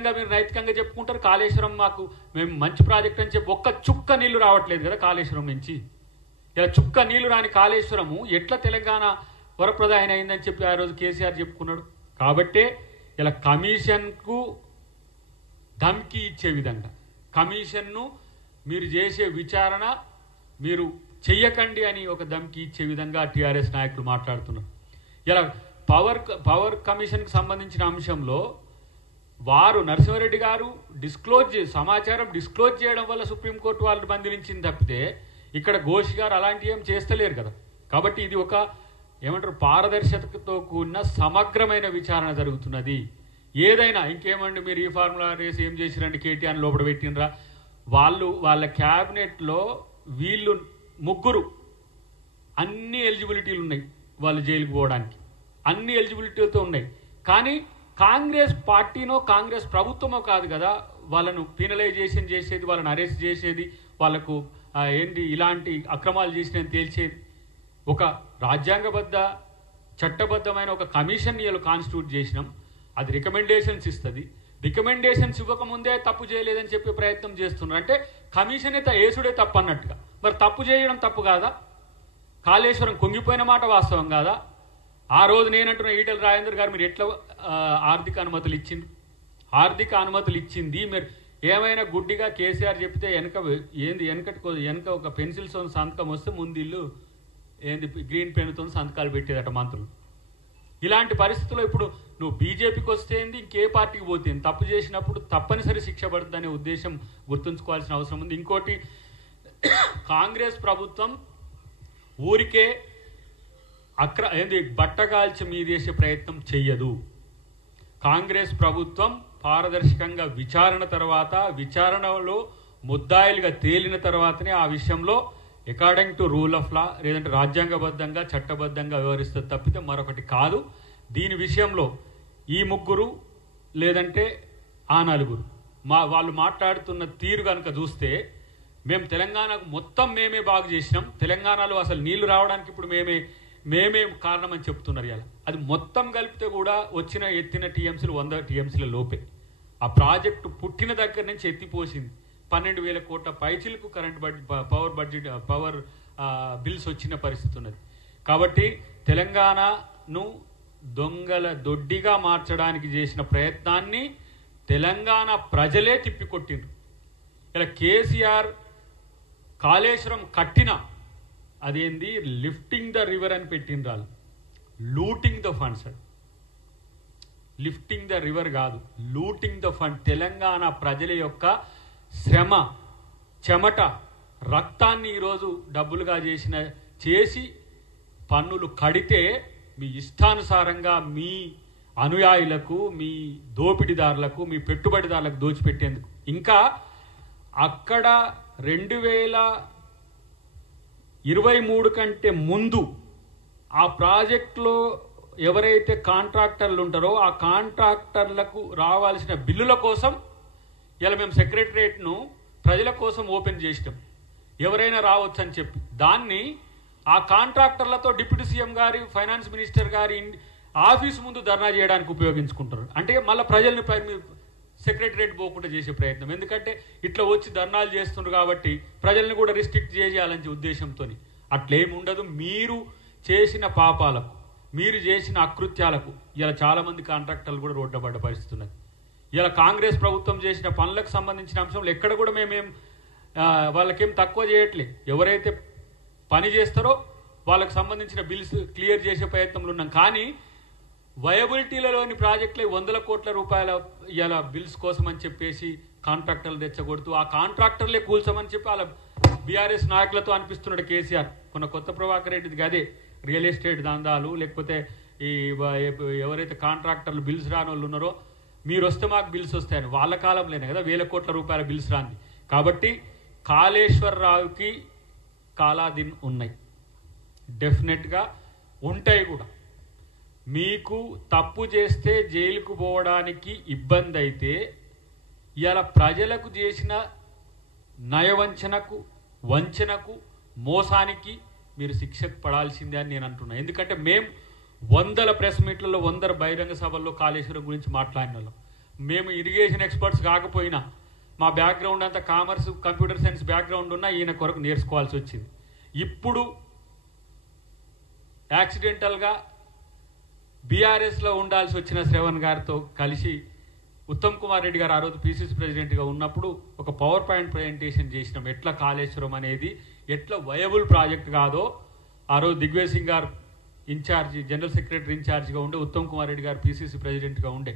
విధంగా మీరు నైతికంగా చెప్పుకుంటారు? కాళేశ్వరం మాకు మేము మంచి ప్రాజెక్ట్ అని చెప్పి ఒక్క చుక్క నీళ్లు రావట్లేదు కదా కాళేశ్వరం నుంచి. ఇలా చుక్క నీళ్లు రాని కాళేశ్వరము ఎట్లా తెలంగాణ వరప్రదాయన అయిందని చెప్పి ఆ రోజు కేసీఆర్ చెప్పుకున్నాడు. కాబట్టే ఇలా కమిషన్కు ధమ్కి ఇచ్చే విధంగా, కమిషన్ను మీరు చేసే విచారణ మీరు చెయ్యకండి అని ఒక ధమ్కి ఇచ్చే విధంగా టీఆర్ఎస్ నాయకులు మాట్లాడుతున్నారు. ఇలా పవర్ కమిషన్కి సంబంధించిన అంశంలో వారు నరసింహారెడ్డి గారు సమాచారం డిస్క్లోజ్ చేయడం వల్ల సుప్రీంకోర్టు వాళ్ళు బంధించింది తప్పితే ఇక్కడ ఘోష్ గారు అలాంటివి ఏం చేస్తలేరు కదా. కాబట్టి ఇది ఒక ఏమంటారు పారదర్శకతతో కూడిన సమగ్రమైన విచారణ జరుగుతున్నది. ఏదైనా ఇంకేమండి మీరు ఈ ఫార్ములా రేసి ఏం చేసిరండి కేటీఆర్ లోపల పెట్టినరా, వాళ్ళ క్యాబినెట్లో వీళ్ళు ముగ్గురు అన్ని ఎలిజిబిలిటీలు ఉన్నాయి, వాళ్ళు జైలుకు పోవడానికి అన్ని ఎలిజిబిలిటీలతో ఉన్నాయి. కానీ కాంగ్రెస్ పార్టీనో కాంగ్రెస్ ప్రభుత్వమో కాదు కదా వాళ్ళను పీనలైజేషన్ చేసేది, వాళ్ళని అరెస్ట్ చేసేది, వాళ్ళకు ఏంటి ఇలాంటి అక్రమాలు చేసినని తేల్చేది. ఒక రాజ్యాంగబద్ధ చట్టబద్ధమైన ఒక కమిషన్ వీళ్ళు కాన్స్టిట్యూట్ చేసినాం, అది రికమెండేషన్స్ ఇస్తుంది. రికమెండేషన్స్ ఇవ్వకముందే తప్పు చేయలేదని చెప్పే ప్రయత్నం చేస్తున్నారు. అంటే కమిషనే ఏసుడే తప్పు అన్నట్టుగా. మరి తప్పు చేయడం తప్పు కాదా? కాళేశ్వరం కుంగిపోయిన మాట వాస్తవం కాదా? ఆ రోజు నేనంటున్న ఈటెల రాజేందర్ గారు మీరు ఎట్లా ఆర్థిక అనుమతులు ఇచ్చింది? ఆర్థిక అనుమతులు ఇచ్చింది మీరు ఏమైనా గుడ్డిగా కేసీఆర్ చెప్తే వెనక ఒక పెన్సిల్తో సంతకం వస్తే ముందిల్లు గ్రీన్ పెన్తో సంతకాలు పెట్టేదట మంత్రులు. ఇలాంటి పరిస్థితుల్లో ఇప్పుడు నువ్వు బీజేపీకి వస్తే ఇంకే పార్టీకి పోతే తప్పు చేసినప్పుడు తప్పనిసరి శిక్ష పడుతుందనే ఉద్దేశం గుర్తుంచుకోవాల్సిన అవసరం ఉంది. ఇంకోటి, కాంగ్రెస్ ప్రభుత్వం ఊరికే బట్టగాల్చి మీదేసే ప్రయత్నం చెయ్యదు. కాంగ్రెస్ ప్రభుత్వం పారదర్శకంగా విచారణలో ముద్దాయిలుగా తేలిన తర్వాతనే ఆ విషయంలో according to rule of law లేదంటే రాజ్యాంగబద్ధంగా చట్టబద్ధంగా వ్యవహరిస్తుంది తప్పితే మరొకటి కాదు. దీని విషయంలో ఈ ముగ్గురు లేదంటే ఆ నలుగురు వాళ్ళు మాట్లాడుతున్న తీరు కనుక చూస్తే మేము తెలంగాణకు మొత్తం మేమే బాగు చేసినాం, తెలంగాణలో అసలు నీళ్లు రావడానికి ఇప్పుడు మేమే కారణం అని చెప్తున్నారు. ఇలా అది మొత్తం కలిపితే కూడా ఎత్తిన టీఎంసీలు 100 టీఎంసీల లోపే. ఆ ప్రాజెక్టు పుట్టిన దగ్గర నుంచి ఎత్తిపోసింది 12,000 కోట్ల పైచిలకు పవర్ బిల్స్ వచ్చిన పరిస్థితి ఉన్నది. కాబట్టి తెలంగాణను దొంగల దొడ్డిగా మార్చడానికి చేసిన ప్రయత్నాన్ని తెలంగాణ ప్రజలే తిప్పికొట్టిండ్రు. ఇలా కేసీఆర్ కాళేశ్వరం కట్టిన అదేంది లిఫ్టింగ్ ద రివర్ అని పెట్టిండ్రు వాళ్ళు. Looting the funds, lifting the river కాదు, లూటింగ్ ద ఫండ్. తెలంగాణ ప్రజల యొక్క శ్రమ, చెమట, రక్తాన్ని ఈరోజు డబ్బులుగా చేసి పన్నులు కడితే మీ ఇష్టానుసారంగా మీ అనుయాయులకు, మీ దోపిడీదారులకు, మీ పెట్టుబడిదారులకు దోచిపెట్టేందుకు. ఇంకా అక్కడ 2023 కంటే ముందు ఆ ప్రాజెక్టులో ఎవరైతే కాంట్రాక్టర్లు ఉంటారో ఆ కాంట్రాక్టర్లకు రావాల్సిన బిల్లుల కోసం ఇలా మేము సెక్రటరియట్ను ప్రజల కోసం ఓపెన్ చేసినాం, ఎవరైనా రావచ్చు అని చెప్పి. దాన్ని ఆ కాంట్రాక్టర్లతో డిప్యూటీ సీఎం గారి, ఫైనాన్స్ మినిస్టర్ గారి ఆఫీసు ముందు ధర్నా చేయడానికి ఉపయోగించుకుంటారు. అంటే మళ్ళీ ప్రజల్ని సెక్రటరియట్ పోకుండా చేసే ప్రయత్నం. ఎందుకంటే ఇట్లా వచ్చి ధర్నాలు చేస్తున్నారు కాబట్టి ప్రజల్ని కూడా రిస్ట్రిక్ట్ చేయాలని ఉద్దేశంతో. అట్లేమి ఉండదు. మీరు చేసిన పాపాలకు, మీరు చేసిన అకృత్యాలకు ఇలా చాలామంది కాంట్రాక్టర్లు కూడా రోడ్డబడ్డ పరిస్థితి ఉన్నది. ఇలా కాంగ్రెస్ ప్రభుత్వం చేసిన పనులకు సంబంధించిన అంశంలో ఎక్కడ కూడా వాళ్ళకేం తక్కువ చేయట్లే. ఎవరైతే పని చేస్తారో వాళ్ళకు సంబంధించిన బిల్స్ క్లియర్ చేసే ప్రయత్నంలో ఉన్నాం. కానీ వయబిలిటీలలోని ప్రాజెక్టులు 100 కోట్ల రూపాయల ఇలా బిల్స్ కోసం అని చెప్పేసి కాంట్రాక్టర్లు తెచ్చగొడుతూ ఆ కాంట్రాక్టర్లే కూల్చమని చెప్పి వాళ్ళ బీఆర్ఎస్ నాయకులతో అనిపిస్తున్నాడు కేసీఆర్. కొత్త ప్రభాకర్ రెడ్డిది అదే రియల్ ఎస్టేట్ దందాలు, లేకపోతే ఎవరైతే కాంట్రాక్టర్లు బిల్స్ రాని వాళ్ళు ఉన్నారో మీరు వస్తే మాకు బిల్స్ వస్తాయని వాళ్ళ కాలంలోనే కదా 1000 కోట్ల రూపాయల బిల్స్ రాంది. కాబట్టి కాళేశ్వరరావుకి కాలాదిన్ ఉన్నాయి, డెఫినెట్గా ఉంటాయి కూడా. మీకు తప్పు చేస్తే జైలుకు పోవడానికి ఇబ్బంది అయితే ఇలా ప్రజలకు చేసిన నయవంచనకు, వంచనకు, మోసానికి మీరు శిక్షకు పడాల్సిందే అని నేను అంటున్నా. ఎందుకంటే మేము 100 ప్రెస్ మీట్లలో 100 బహిరంగ సభల్లో కాళేశ్వరం గురించి మాట్లాడిన వాళ్ళం. మేము ఇరిగేషన్ ఎక్స్పర్ట్స్ కాకపోయినా మా బ్యాక్గ్రౌండ్ అంతా కామర్స్ కంప్యూటర్ సైన్స్ బ్యాక్గ్రౌండ్ ఉన్నా ఈయన కొరకు నేర్చుకోవాల్సి వచ్చింది. ఇప్పుడు యాక్సిడెంటల్గా బీఆర్ఎస్లో ఉండాల్సి వచ్చిన శ్రవణ్ గారితో కలిసి ఉత్తమ్ కుమార్ రెడ్డి గారు ఆ రోజు పిసిసి ప్రెసిడెంట్గా ఉన్నప్పుడు ఒక పవర్ పాయింట్ ప్రజెంటేషన్ చేసినాం. ఎట్లా కాళేశ్వరం అనేది ఎట్లా వయబుల్ ప్రాజెక్ట్ కాదో ఆ రోజు దిగ్విజయ్ సింగ్ గారు ఇన్ఛార్జి జనరల్ సెక్రటరీ ఇన్ఛార్జిగా ఉండే, ఉత్తమ్ కుమార్ రెడ్డి గారు పిసిసి ప్రెసిడెంట్గా ఉండే.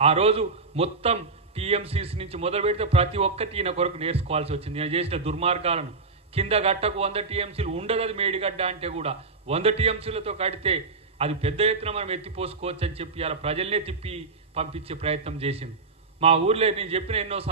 ఆ రోజు మొత్తం టీఎంసీస్ నుంచి మొదలు పెడితే ప్రతి ఒక్కటి ఈయన కొరకు నేర్చుకోవాల్సి వచ్చింది. ఈయన చేసిన దుర్మార్గాలను కింద గట్టకు 100 టీఎంసీలు ఉండదు, అది మేడిగడ్డ అంటే కూడా 100 టీఎంసీలతో కడితే అది పెద్ద ఎత్తున మనం ఎత్తిపోసుకోవచ్చు అని చెప్పి అలా ప్రజల్నే తిప్పి పంపించే ప్రయత్నం చేసింది. మా ఊర్లో నేను చెప్పిన ఎన్నోసార్లు